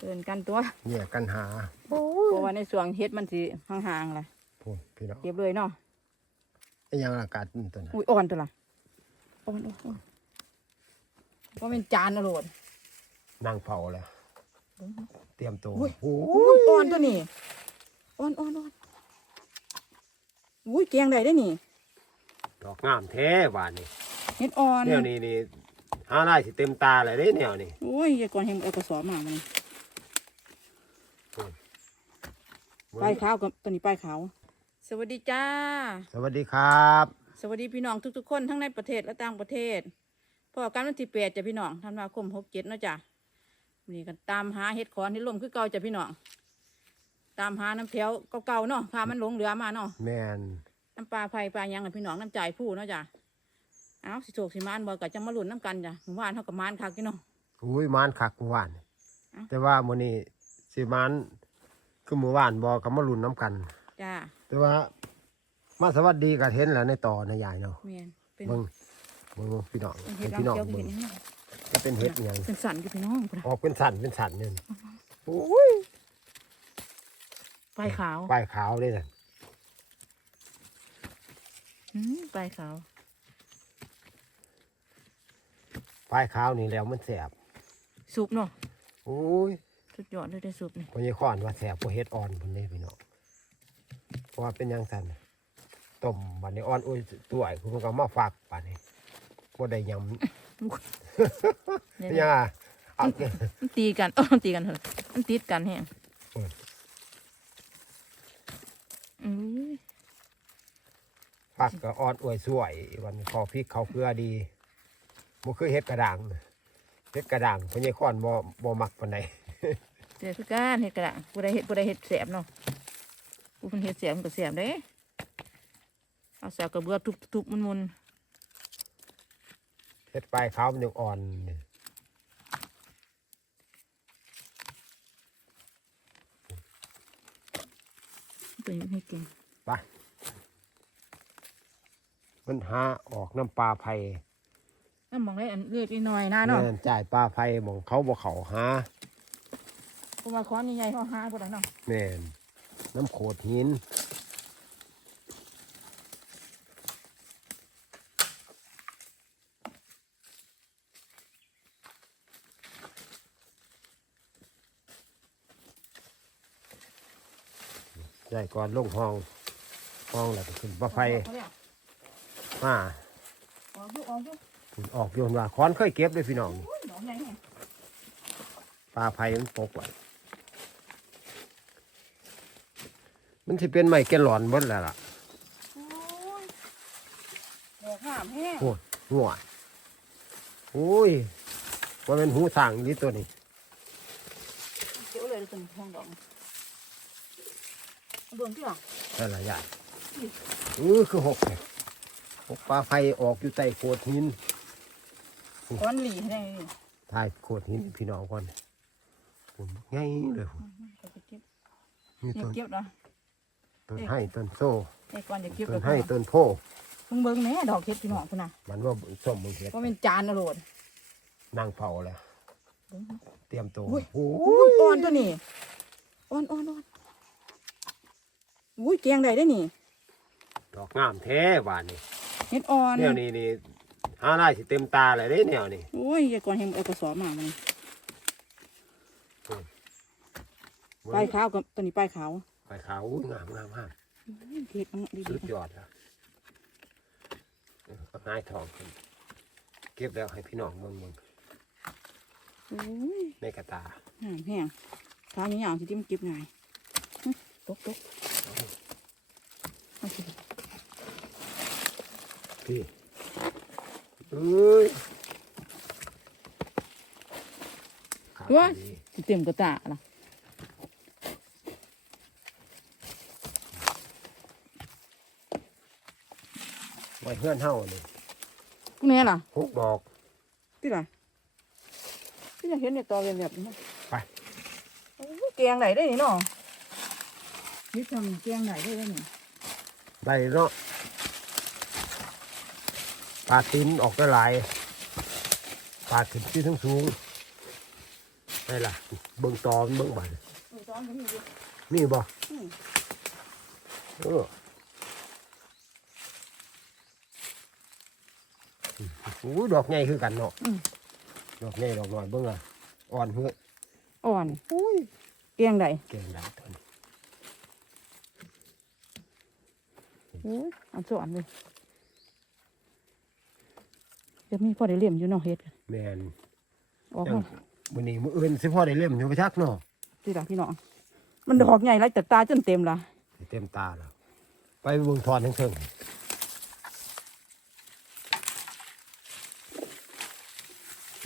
เอินกันตัวแยกกันหาเพราะว่าในส่วนเฮ็ดมันสิห่างๆล่ะพูนพี่น้องเก็บเลยเนาะไอ้ยังอากาศตัวนั้นอุ้ยอ่อนตัวละอ่อนอ่อนอ่อนว่าเป็นจานอร่อยนั่งเผาแล้ว เตรียมตัวอุ้ยโอ้อุ้ยอ่อนตัวนี้อ่อนอ่อนอ่อนอุ้ยแกงได้ได้นี่ ดอกงามแท้หวานนี่เฮ็ดอ่อนแนวนี้นี่หาได้สิเต็มตาเลยเด้แนวนี้โอ้ยอย่าก่อนเห็นเอากระสอบมามัน ป้ายขาวกับตัวนี้ป้ายขาว สวัสดีจ้า สวัสดีครับ สวัสดีพี่น้องทุกๆคนทั้งในประเทศและต่างประเทศพอกันวันที่แปดจ้ะพี่น้องธันวาคมหกเจ็ดเนาะจ้ะวันนี่กันตามหาเห็ดขอนที่ล่มคือเก่าจ้ะพี่น้อง ตามหาน้ำแถวเก่าๆเนาะพามันหลงเหลือมาเนาะแมนน้ำปลาไผ่ปลายังกับพี่น้องน้ำใจผู้เนาะจ้ะเอาสิโศกสิมานบ่กับจังมาหลุนน้ำกันจ้ะหมู่บ้านเท่ากับมานคักกี่เนาะอุ้ยมานคักเมื่อวานเอ้าแต่ว่ามื้อนี้สิมาน คือเมื่อวานบ่ก็มาลุ้นน้ำกัน จ้าแต่ว่า มาสวัสดีก็เห็นแล้วในต่อในใหญ่เนาะเมียนเป็นเบิ่งเบิ่งเบิ่งพี่น้องเป็นเห็ดพี่น้องรังเขียวเบิ่เห็งดยังไงก็เป็นเห็ดหยังเป็นสันกับพี่น้องพุ่นน่ะออกเป็นสันเป็นสันเนี่ยโอ้ยปลายขาวป้ายขาวเลยน่ะอืมปลายขาวป้ายขาวนี่แล้วมันแสบซุปเนาะโอ้ย สุดยอดเลยได้ซุปนี่พญาขอนว่าแสบกว่าเห็ดอ่อนพุ่นนี่พี่น้องเพราะว่าเป็นหยังสันต้มบัดนี้อ่อนอุ้ยตัวไอ้คุณก็มาฝากบัดนี้บ่ได้ยำเดี๋ยวเป็นยังอะเอาเมันตีกันเออมันตีกันเถอะมันติดกันแฮงอืมอือผักก็อ่อนอวยสวยวันนี้ขอพริกเขาเกลือดีบ่คือเห็ดกระด่างเห็ดกระด่างพญาขอนบ่บ่มักปานใด เดี๋ยวคือการเห็ดกระดาษผู้ใดเห็ดผู้ใดเห็ดแสบเนาะผู้คนเห็ดแสบมันก็แสบเด้เอาแสบกระเบือทุบๆมุนเห็ดปลายขาวมันยังอ่อนๆเป็นให้เก่งไปมันหาออกน้ำปลาไผ่น้ำมองได้อันเลือดอีกหน่อยนะเนาะแม่นจ่ายปลาไผ่หมองเขาบ่เขาหา เพราะว่าค้อนใหญ่ๆเขาหาพวกนั้นเนาะแม่นน้ำโขดหินใหญ่ก่อนลงห้องห้องแล้วก็ขึ้นปลาไผ่เขาเรียกมาออกอยู่ออกอยู่ขึ้นออกโยนว่าค้อนเคยเก็บเลยพี่น้องอุ้ยหนองใหญ่แฮง ปลาไผ่มันปกไว้ มันจะเป็นไม้แกนหลอนเบดแล้วล่ะโอ้ยแดกห้ามแห้งโอ้ยหัวโอ้ยว่าเป็นหูสั่งนี่ตัวนี้เจียวเลยตัวนี้ห้องดอกเอาเบิ่งที่หรอแต่ละอย่างเออคือหกเนี่ยหกปลาไผ่ออกอยู่ใต้โขดหินค้อนหลีให้ได้นี่ถ่ายโขดหินให้พี่น้องก่อนผมง่ายเลยผมเอาไปเก็บนี่เก็บต้นเก็บเนาะ ต้นให้ต้นโซ่ไอ้ก่อนจะเก็บต้เลนยให้ต้นโพมึงเบิ่งแหน่ดอกเห็ดพี่น้องพุ่นน่ะมันว่าส้มมึงเห็ดว่าเป็นจานอร่อยนั่งเผาแล้วเบิ่งเตรียมตัวอุ้ยโอ้อุ้ยยอ่อนตัวนี้อ่อนอ่อนอ่อนอุ้ยแกงได้ได้นี่ ดอกงามแท้หวานนี่เห็ดอ่อนแนวนี้นี่หาได้สิเต็มตาเลยเด้แนวนี้โอ้ยอย่าก่อนเห็นเอากระสอบมามันป้ายขาวกับตัวนี้ป้ายขาว ไปขาวอุ้ยงามงามงามเห็ดมันดีสุดๆยอดแล้วเอาง่ายทองขึ้นเก็บแล้วให้พี่น้องเบิ่งเบิ่งโอ้ยในกระตาน้ำแห้งข้าวยาวๆสิที่มันเก็บง่ายหึตกตกเอาสิพี่เอ้ยขาวดีสิเต็มกระตาล่ะ ว้เพื่อนเฮานี่พวกนี้ล่ะหกดอก ที่ล่ะที่จะเห็นในตอเรียนแบบนี้ไป โอ้ยแกงไหนได้นี่เนาะนี่ทำแกงไหนได้นี่ได้เนาะปลาตินออกได้หลายปลาขึ้นที่สูงสูงได้ล่ะ เบิ่งตอมันเบิ่งบาดเออซ้อนกันนี่ดินี่บ่อืมเออ อ้ยดอกใหญ่คือกันเนาะอืมดอกใหญ่ดอกน้อยเบิ่งอะอ่อนเฮ้ยอ่อนอุ้ยเอียงใดแกงดาตอนนี้โอ้ยอันสอนเลยจะมีพอได้เลี่ยมอยู่เนาะเฮ็ดแม่นออกจังมามื้อนี้มื้ออื่นสิพอได้เล่มอยู่ไปทักเนาะที่ละพี่น้องมันดอกใหญ่ไรแต่ตาจนเต็มละเต็มตาแล้วไปเบิ่งทอนทั้งเทิง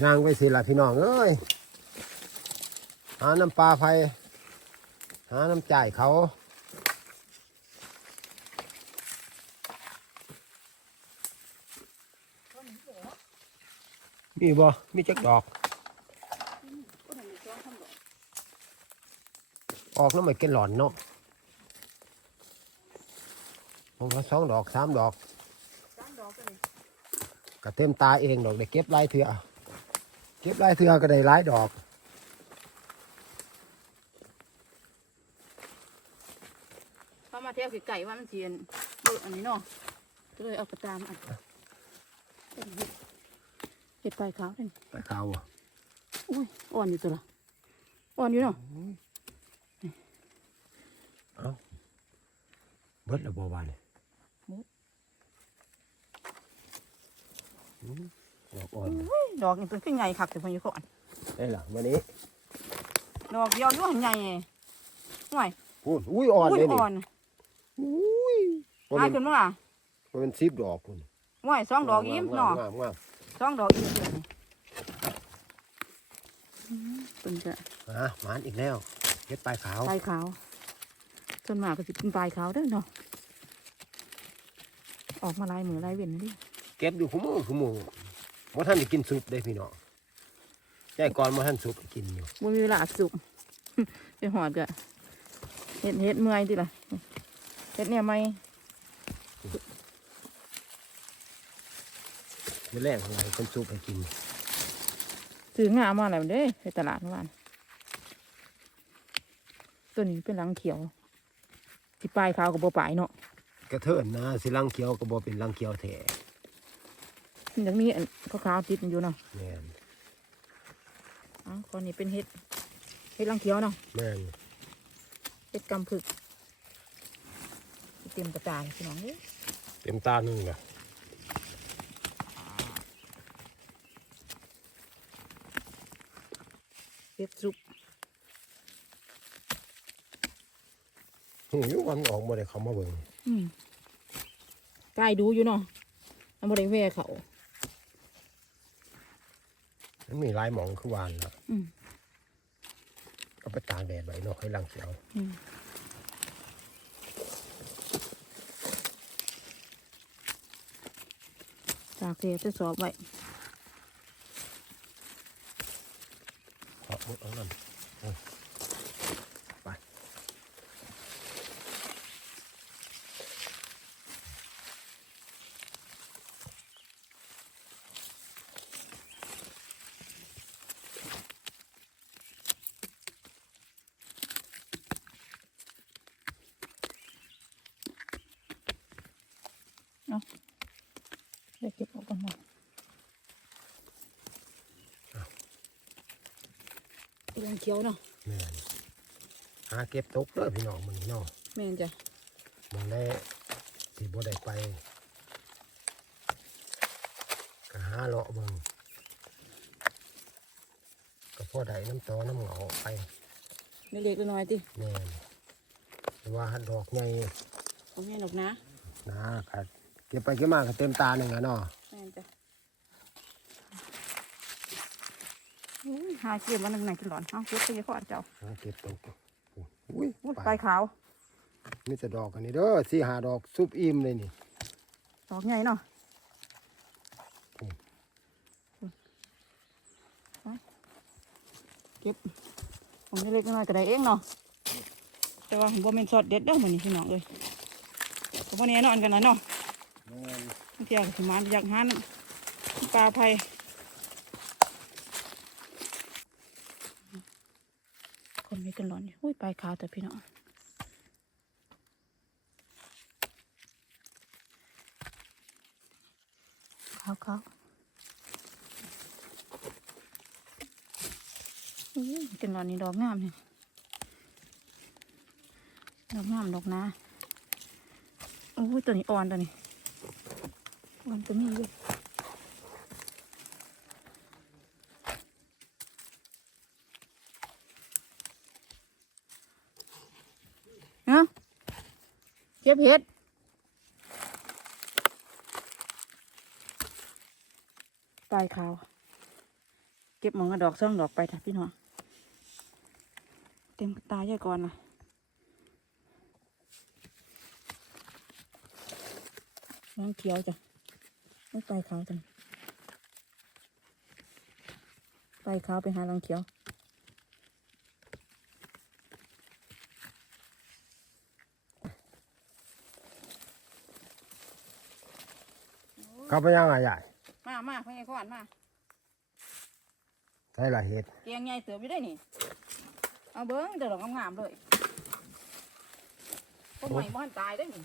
ย่างไปสิละพี่น้องเอ้ยหาน้ำปลาไฟหาน้ำจ่ายเขามีบ่มีจักดอก ออกแล้วไม่กินหลอนเนาะผมก็สองดอกสามดอกก็เต็มตาเองดอกได้เก็บลายเถื่อ เก็บหลายเถื่อก็ได้หลายดอกพอมาเที่ยวไก่ว่ามันเทียนเบิกอันนี้เนาะก็เลยเอากระตามอันเห็ดไฟขาวนี่ไปเขาวบ่อุ้ยอ่อนอยู่ตัวละอ่อนอยู่เนาะเบิดแล้วบ่วานนี่อืม ดอกอ่อนอุ้ยดอกนี่เป็นขึ้นใหญ่คักแต่พออยู่ก่อนได้ล่ะวันนี้ดอกเดียวอยู่หันใหญ่ห่วยพูดอุ้ยอ่อนอุ้ยเลยนี่อ่อนอุ้ยมันหายเป็ขึ้นนมั้งอะมันเป็นสิบดอกคุณห่วยสองดอกยิ้มเนาะงามงามสองดอกยิ้มเดียวนี่อืมเป็นจะอะหมานอีกแล้วเฮ็ดปลายขาวปลายขาวส่วนมากก็จะเป็นปลายขาวเด้อเนาะออกมาลายมือลายเว้นนี่ดิเก็บอยู่ขโมยขโมย บ่ท่านได้กินซุปได้พี่น้องใจก่อนบ่ท่านซุปกินอยู่บ่มีเวลาสุกไปหอดก็เฮ็ดเฮ็ดเมื่อยติล่ะเฮ็ดเนี่ยไม่ไม่แรงอะไรคนซุปให้กินซื้องามาแล้วเด้ไปตลาดเมื่อวานตัวนี้เป็นหลังเขียวที่ปลายขาวกับบ่ปลายเนาะกระเทินนะสิลังเขียวก็บ่เป็นลังเขียวแท้ มันยังมีอันขาวๆติดอยู่เนาะแม่นอ๋อคนนี้เป็นเฮ็ดเฮ็ดหลังเขียวเนาะแม่นเฮ็ดกำผึกเต็มกระตาเลยพี่น้องเอ้ยเต็มตาหนึงล่ะเฮ็ดซุปหูอยู่วันออกบ่ได้เข้ามาเบิ่งอืมกายดูอยู่เนาะมันบ่ได้แว่เขา มันมีหลายหมองคือวานล่ะอืมเอาไปตากแดดไว้เนาะให้ลังเขียวอืมตากเสียจะสอบไว้เอาหมดเอานั่นเอาไป เดี๋ยวเก็บออกก่อนหน่อย เรื่องเขียวเนาะแม่นหาเก็บตกเด้อพี่น้องมื้อนี้เนาะแม่นจ้ะมองได้สิบ่ได้ไปก็หาเลาะเบิ่งก็พอได้น้ำตอน้ำเหงาไปเล็กๆน้อยๆติแม่นแต่ว่าดอกใหญ่เอาแม่นออกนะนะครับเก็บไปเก็บมาก็เต็มตาหนึ่งอะเนาะแม่นจ้ะอุ้ย หาเก็บมาหนึ่งไหนกินหลอนเอาเก็บไปขอเจ้าหาเก็บตกอุ้ยอุ้ยไปปลายขาวมีแต่ดอกอันนี้เด้อสี่หาดอกซุปอิ่มเลยนี่ ดอกใหญ่เนาะไปเก็บผมเล็กๆน้อยๆก็ได้เองเนาะแต่ว่าผมบ่เป็นสดเด็ดเด้อเหมือนนี้พี่น้องเลยก็บ่แน่นอนกันนะเนาะบางทีอาจจะมาอยากหาน้ำปลาไผ่ คนไม่กันร้อนอยู่อุ้ยปลายขาว แต่พี่น้องขาวขาอุ้ยกันรอนนี่ดอกงามเนี่ยดอกงามดอกนาโอ้ยตัวนี้อ่อนตัวนี้อ่อนตัวนี้เลยเนาะ เก็บเห็ดปลายขาว เก็บหมองกระดอกซ่องดอกไปค่ะพี่น้องเต็มตาใหญ่ก่อนนะน้องเขียวจ้ะไม่ปลายขาวจ้ะปลายขาวไปหาลังเขียว เขาไปยังไงใหญ่มามาพ่อใหญ่ขวานมาใช่ละเห็ดเกียงใหญ่เติบอยู่ได้นี่เอาเบิ้งเดี๋ยวดอกงามๆเลยต้นใหม่บ้านตายได้นี่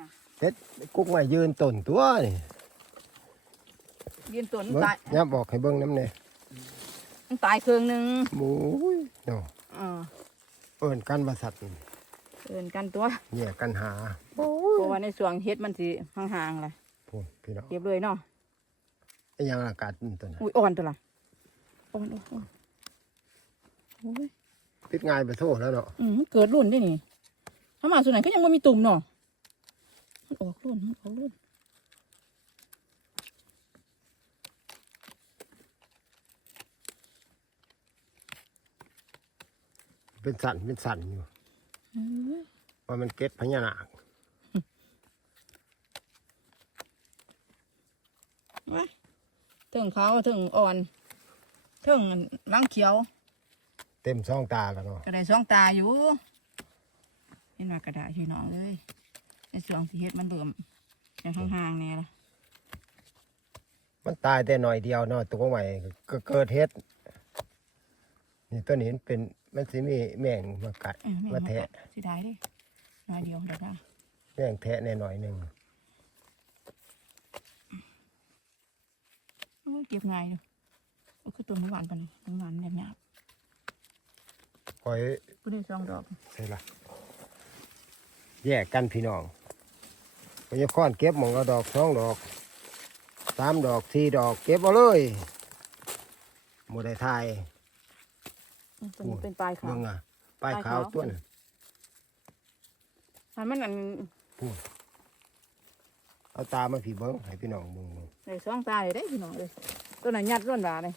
น่ะเห็ดกุ๊กไม่ยืนต้นตัวนี่ยืนตัวมันเบิ้งตายยับบอกให้เบิ้งน้ำเนี่ยมันตายเครื่องหนึ่งหมูยเนาะเออเอิ้นกันบริษัทนี่ เอินกันตัวเนี่ยกันหาเพราะว่าในส่วนเฮ็ดมันสิห่างๆเลยพูดพี่น้องเก็บเลยเนาะไอ้ยังอากาศตัวนั้นอุ้ยอ่อนตัวละอ่อนอ่อนอ่อนโอ้ยพิษงายไปโทษแล้วเนาะอืมมันเกิดรุ่นได้นี่ถ้ามาส่วนไหนก็ยังไม่มีตุ่มเนาะมันออกรุ่นมันออกรุ่นเป็นสันเป็นสันอยู่เอ้ย ว่ามันเก็ตพญานาคถึงเขาวถึงอ่อน ถึงล้างเขียว เต็มซ่องตาแล้วเนาะก็ได้สองตาอยู่เห็นว่ากระดาษพี่น้องเลยในส่วนที่เฮ็ดมันเบิ่มอย่างห่างๆเนี่ยละมันตายแต่หน่อยเดียวเนาะตัวใหม่ก็เกิดเฮ็ดนี่ตัวนี้มันเป็น มันสิมีแมงมากัดเออแม่งมามันแทะก็สิได้เดิน้อยเดียวเดี๋ยวนะแมงแทะแน่หน่อยหนึ่งโอ้ยเก็บง่ายเลยก็คือตัวน้ำหวานปานนี้น้ำหวานแบบนี้คอยก็ได้สองดอกใช่ละแยกกันพี่น้องพญาค้อนเก็บหมองละดอกสองดอกสามดอกสี่ดอกเก็บเอาเลยหมดได้ทาย ตัวนี้เป็นปลายขาเบิ่วงอะป้ายป้ายขาวขาวตัวนั้นมันมันอันเอาตามาผีเบิ้งให้พี่น้องเบิ่งเบิ่งได้สองตาเลยได้พี่น้องเลยตัวไหนนยัดร่วนบาเลย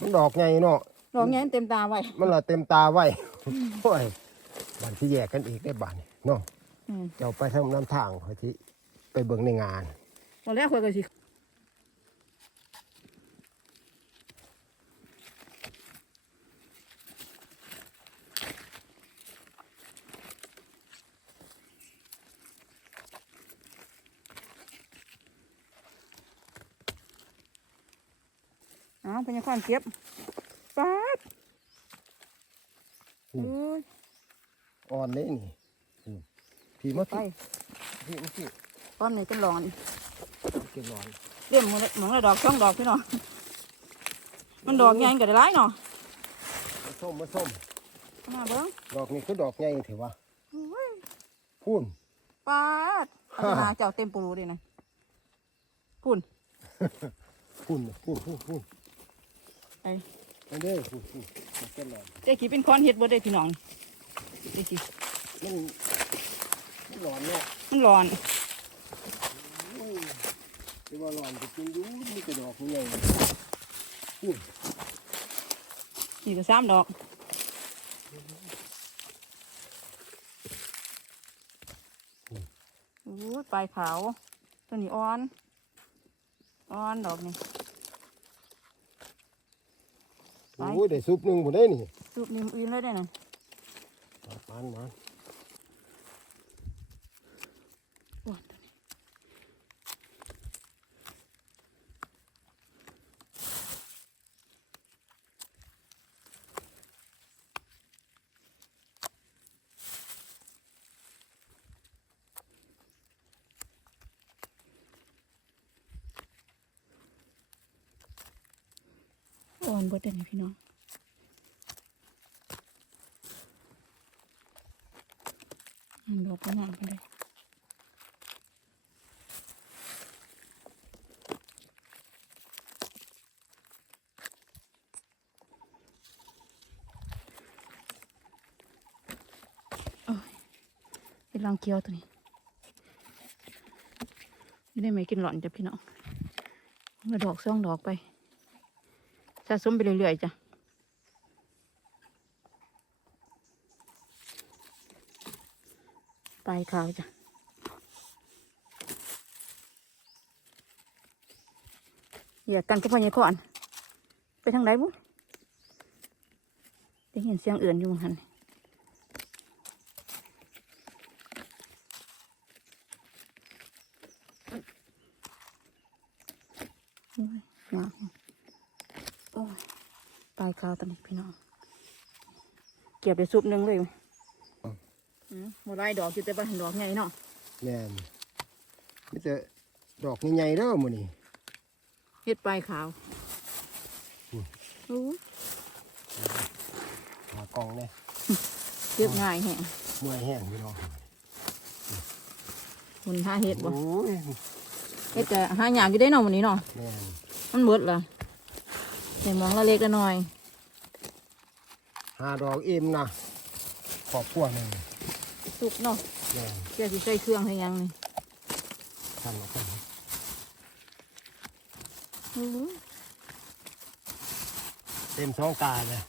มันดอกไงเนาะดอกแง้มเต็มตาไว้ มันละเต็มตาไว้โอ้ยบันที่แยกกันอีกได้บานเนาะอืมเจ้าไปทำน้ำทางเขาที่ไปเบิ่งในงานตอนแรกคุยกันสิ พญาควานเก็บปาดอืมเอ้ยอ่อนนี่นี่อืมพี่มาไปพี่พี่มาพี่ป้อมนี่จะร้อนเก็บร้อนเรียมมือเหมือนละดอกช่องดอกพี่น้องมันดอกใหญ่ก็ได้หลายเนาะมาส้มมาส้มเอามาเบิ้งดอกนี้คือดอกใหญ่ถือว่าโอ้ยพูนปาดเอาไปหาเจ้าเต็มปูรูดินะพุ่นพูนพูนพูนพูน ไปอันเด้อพูนพูนมาเก็บร้อนเจ๊กี้เป็นค้อนเฮ็ดบ่ได้พี่น้องเจ๊กี้มันมันร้อนเนาะมันร้อนอุ้ยแต่ว่าร้อนจะกินอยู่มีแต่ดอกใหญ่พูนนี่ก็สามดอกโอ้ยปลายขาวตัวนี้อ่อนอ่อนดอกนี่ ไป โอ้ยได้ซุปหนึ่งผมได้นี่สูบนิ่มอื่นเลยได้น่ะมันมัน เบิดได้ไหพี่น้องอันดอกก็งามไปเลยโอ้ยเห็ดรังเกียวตัวนี้ไม่ได้ไหมกินหล่อนจ้ะพี่น้องมาดอกซ่องดอกไป สะสมไปเรื่อยๆจ้ะปลายขาวจ้ะอย่ากันกับพ่อใหญ่ก่อน ไปทางไหนบุได้ยินเสียงเอื่นอยู่มั้งหันอ้ยหนาว โอ้ยปลายขาวตอนนี้พี่น้อง เก็บได้ซุปหนึ่งเลยอืมโมได้ดอกอยู่แต่บ้านดอกใหญ่เนาะแม่นมีแต่ดอกใหญ่ๆเด้อมื้อนี้เฮ็ดปลายขาวอืมโอ้ยหากล่องเนี่ยเก็บง่ายแฮะเมื่อยแห้งพี่น้องคุณหาเฮ็ดบ่โอ้ยเฮ็ดแต่หาหยามอยู่ได้เนาะวันนี้เนาะแม่นมันเบิดละแต่มองละเล็กละน้อย หาดอกอิ่มนะขอบครัวหนึงสุกเนาะแม่นเกี่ยวสิใส่เครื่องให้ยังนี่ทำออกไปโอ้ยเต็มสองตาเลย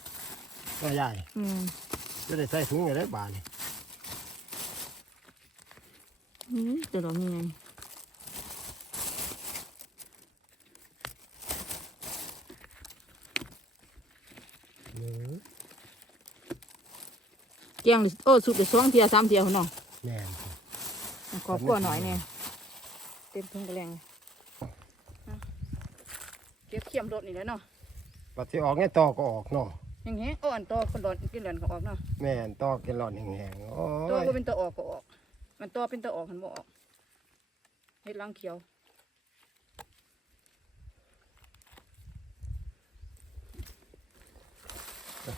ก็ใหญ่อืมจะได้ใส่ถุงอย่างไรบาทนี่ อืมเดี๋ยวดอกยังไง เนื้อ เกี่ยงนี่โอ้สุกได้สองเทียสามเทียพุ่นเนาะแม่นขอบกลัวหน่อยเนี่ยเต็มทุ่งกระแรงเลยเอาเก็บเขียมรถนี่แหล้วเนาะปัดที่ออกเนี่ยต่อก็ออกเนาะอย่างเงี้ยอ่อนตัวคนหลอนกินหลอนก็ออกเนาะแม่นต่อกินหลอดแห้งๆโอ้ตัวยก็เป็นตัวออกก็ออก มันตัวเป็นตัวออกมันบ่ออกเฮ็ดลังเขียว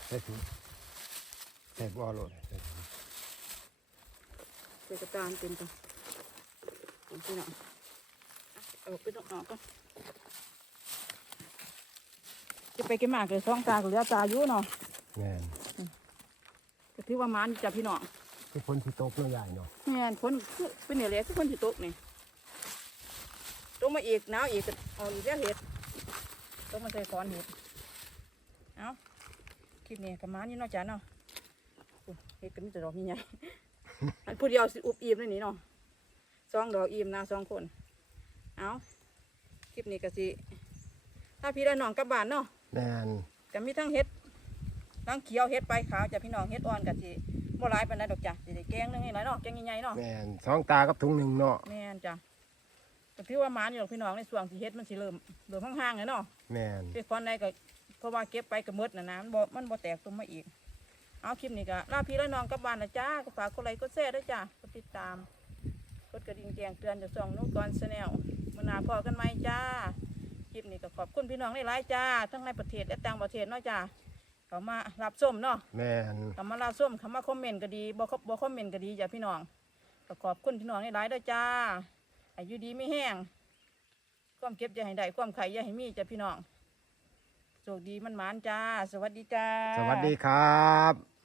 ใส่ถุง ใส่บ่อโหลดใส่ถุงเจอกระตานเต็มตัวเอาไปหน่อยเอาไปตรงออกก่อนจะไปกินหมากเลยสองตาก็เหลือตาอยู่เนาะแม่นก็ถือว่ามันจับพี่น้องทุกคนที่ตกเนาะใหญ่เนาะแม่นฝนคือเป็นเนี่ยแหละคือฝนสิตกนี่ตกมาอีกหนาวอีกก็เอาอีกแล้วเห็ดตกมาใส่ก้อนเห็ดเอาคลิปนี้ประมาณนี้เนาะจ้าเนาะอุ๊ย เห็ดก็มีแต่ดอกใหญ่ๆอันผู้เดียวสิอุบอิ่มเลยนี่เนาะสองดอกอิ่มนะสองคน เอาคลิปนี้ก็สิถ้าพี่ได้น้องกลับบ้านเนาะแม่นก็มีทั้งเห็ดทั้งเขียวเห็ดใบขาวจ้ะพี่น้องเห็ดอ่อนก็สิบ่หลายปานใดดอกจ้ะสิได้แกงหนึงนี่หน่อยเนาะแกงใหญ่ๆเนาะแม่นสองตากับถุงหนึ่งเนาะแม่นจ้ะก็ถือว่าหมานี่หรอกพี่น้องในส่วนที่เฮ็ดมันสิเริ่มเริ่มห่างๆเลยเนาะแม่นเฮ็ดคอนใดก็เพราะว่าเก็บไปก็หมดน่ะนะมันบ่มันบ่แตกตัวมาอีก เอาคลิปนี้ก็ลาพี่และน้องกลับบ้านนะจ้าก็ฝากกดไลค์กดแชร์ด้วยจ้ากดติดตามกดกระดิ่งแจ้งเตือนจากช่องนุกรชาแนลมื้อหน้าพอกันไหมจ้าคลิปนี้ก็ขอบคุณพี่น้องหลายๆจ้า ทั้งในประเทศและต่างประเทศเนาะจ้าเขามารับชมเนาะแม่นคำว่าลาส้มคำว่าคอมเมนต์ก็ดีบ่คบ่คอมเมนต์ก็ดีจ้ะพี่น้องก็ขอบคุณพี่น้องหลายๆด้วยจ้าอายุดีไม่แห้งความเก็บอย่าให้ได้ความไข่อย่าให้มีจ้ะพี่น้องโชคดีมันหมานจ้า สวัสดีจ้า สวัสดีครับ